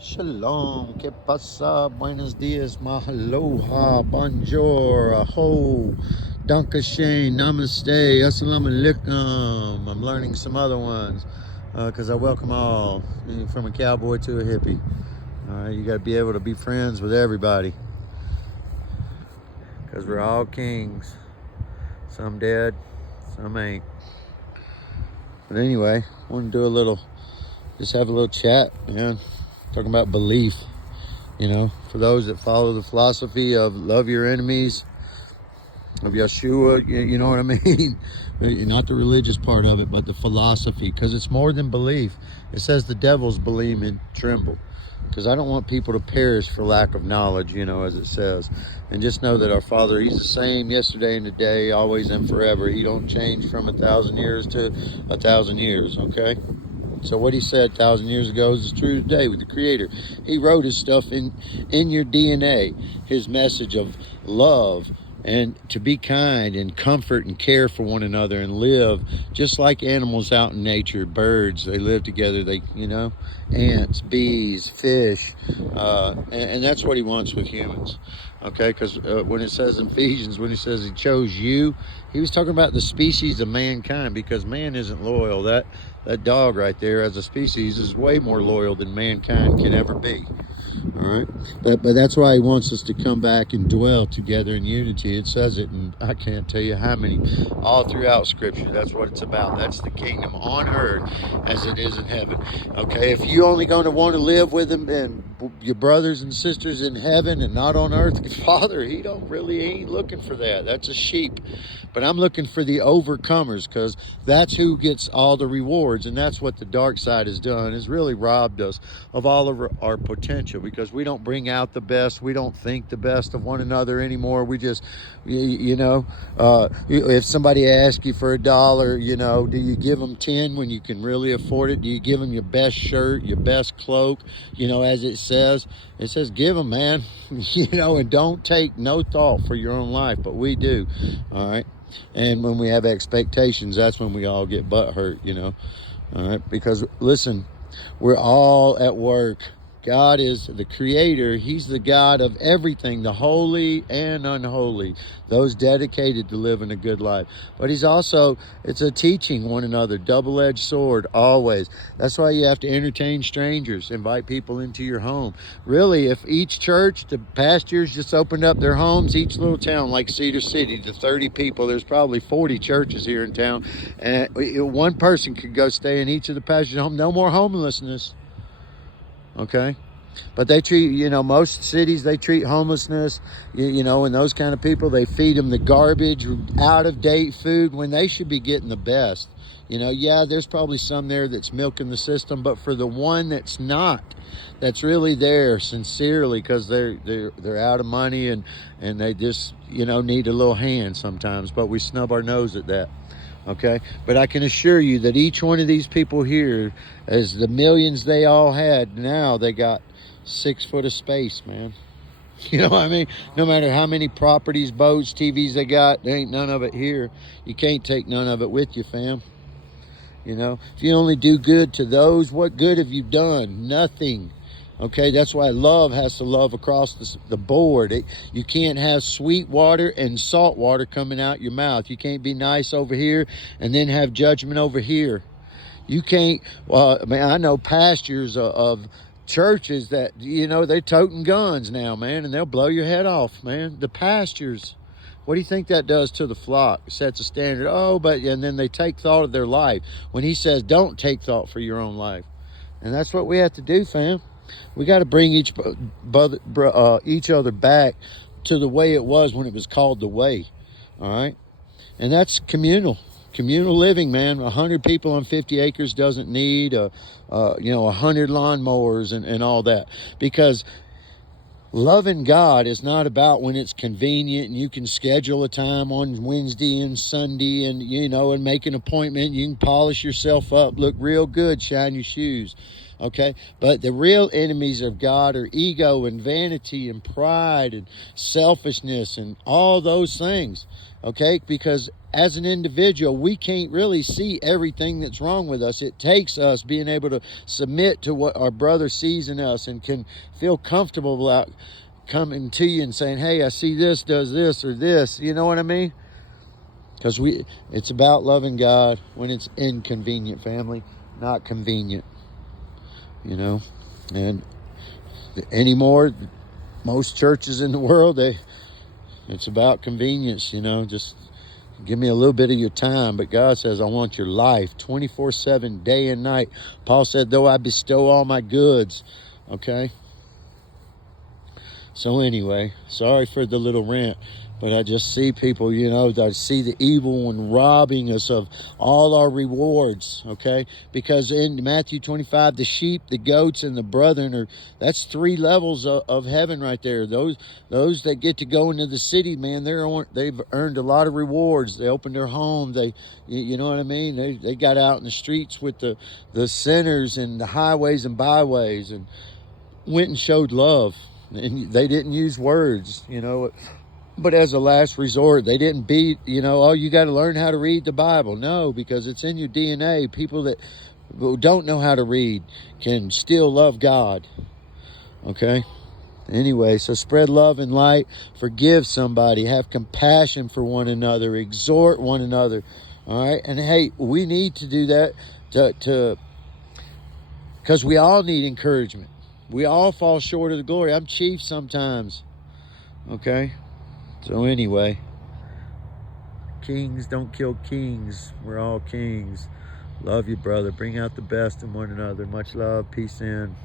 Shalom, que pasa, buenos dias, mahaloha, bonjour, aho, dankashain, namaste, assalamu alaikum. I'm learning some other ones because I welcome all, from a cowboy to a hippie. All right, you got to be able to be friends with everybody because we're all kings. Some dead, some ain't. But anyway, I want to do just have a little chat, man, talking about belief. For those that follow the philosophy of love your enemies, of Yeshua, you know what I mean? Not the religious part of it, but the philosophy, because it's more than belief. It says the devils believe and tremble, because I don't want people to perish for lack of knowledge, as it says. And just know that our Father, He's the same yesterday and today, always and forever. He don't change from 1,000 years to 1,000 years, okay? So what He said 1,000 years ago is true today with the Creator. He wrote His stuff in your DNA, His message of love and to be kind and comfort and care for one another and live just like animals out in nature. Birds, they live together. Ants, bees, fish, and that's what He wants with humans. Okay, because when it says in Ephesians, when He says He chose you, He was talking about the species of mankind, because man isn't loyal. That dog right there as a species is way more loyal than mankind can ever be. All right, but that's why He wants us to come back and dwell together in unity. It says it, and I can't tell you how many, all throughout Scripture. That's what it's about. That's the kingdom on earth as it is in heaven. Okay, if you only going to want to live with Him and your brothers and sisters in heaven and not on earth, Father, He ain't looking for that. That's a sheep. But I'm looking for the overcomers, because that's who gets all the rewards. And that's what the dark side has done, is really robbed us of all of our potential, because we don't bring out the best. We don't think the best of one another anymore. We just, if somebody asks you for $1, do you give them 10 when you can really afford it? Do you give them your best shirt, your best cloak, as it says? It says give them, man, and don't take no thought for your own life, but we do. All right. And when we have expectations, that's when we all get butt hurt, all right? Because listen, we're all at work. God is the Creator. He's the God of everything, the holy and unholy, those dedicated to living a good life. But He's also, it's a teaching one another, double-edged sword, always. That's why you have to entertain strangers, invite people into your home. Really, if each church, the pastors just opened up their homes, each little town like Cedar City, to 30 people, there's probably 40 churches here in town, and one person could go stay in each of the pastors' homes. No more homelessness. Okay, but they treat, most cities, they treat homelessness, and those kind of people, they feed them the garbage, out of date food, when they should be getting the best. Yeah, there's probably some there that's milking the system, but for the one that's not, that's really there sincerely, because they're out of money, and they just need a little hand sometimes, but we snub our nose at that. Okay, but I can assure you that each one of these people here, as the millions they all had, now they got 6 foot of space, man. You know what I mean? No matter how many properties, boats, TVs they got, there ain't none of it here. You can't take none of it with you, fam. If you only do good to those, what good have you done? Nothing. Okay, that's why love has to love across the board. You can't have sweet water and salt water coming out your mouth. You can't be nice over here and then have judgment over here. You can't, I know pastors of churches that, they're toting guns now, man, and they'll blow your head off, man. The pastors. What do you think that does to the flock? It sets a standard. And then they take thought of their life, when He says don't take thought for your own life. And that's what we have to do, fam. We got to bring each other back to the way it was when it was called the way. All right. And that's communal living, man. 100 people on 50 acres doesn't need 100 lawnmowers and all that, because loving God is not about when it's convenient and you can schedule a time on Wednesday and Sunday and, and make an appointment. You can polish yourself up, look real good, shine your shoes. Okay, but the real enemies of God are ego and vanity and pride and selfishness and all those things. Okay, because as an individual, we can't really see everything that's wrong with us. It takes us being able to submit to what our brother sees in us and can feel comfortable about coming to you and saying, hey, I see this does this or this. You know what I mean? Because it's about loving God when it's inconvenient, family, not convenient. You know, and anymore, most churches in the world, it's about convenience. You know, just give me a little bit of your time. But God says, I want your life 24/7, day and night. Paul said, though I bestow all my goods. Okay. So anyway, sorry for the little rant, but I just see people, you know, I see the evil one robbing us of all our rewards, okay? Because in Matthew 25, the sheep, the goats, and the brethren that's 3 levels of heaven right there. Those that get to go into the city, man, they've earned a lot of rewards. They opened their home. You know what I mean? They got out in the streets with the sinners and the highways and byways and went and showed love. And they didn't use words, you know, but as a last resort, they didn't beat, you know, oh, you got to learn how to read the Bible. No, because it's in your DNA. People that don't know how to read can still love God. Okay? Anyway, so spread love and light. Forgive somebody. Have compassion for one another. Exhort one another. All right? And hey, we need to do that because we all need encouragement. We all fall short of the glory. I'm chief sometimes. Okay? So anyway, kings don't kill kings. We're all kings. Love you, brother. Bring out the best in one another. Much love. Peace in.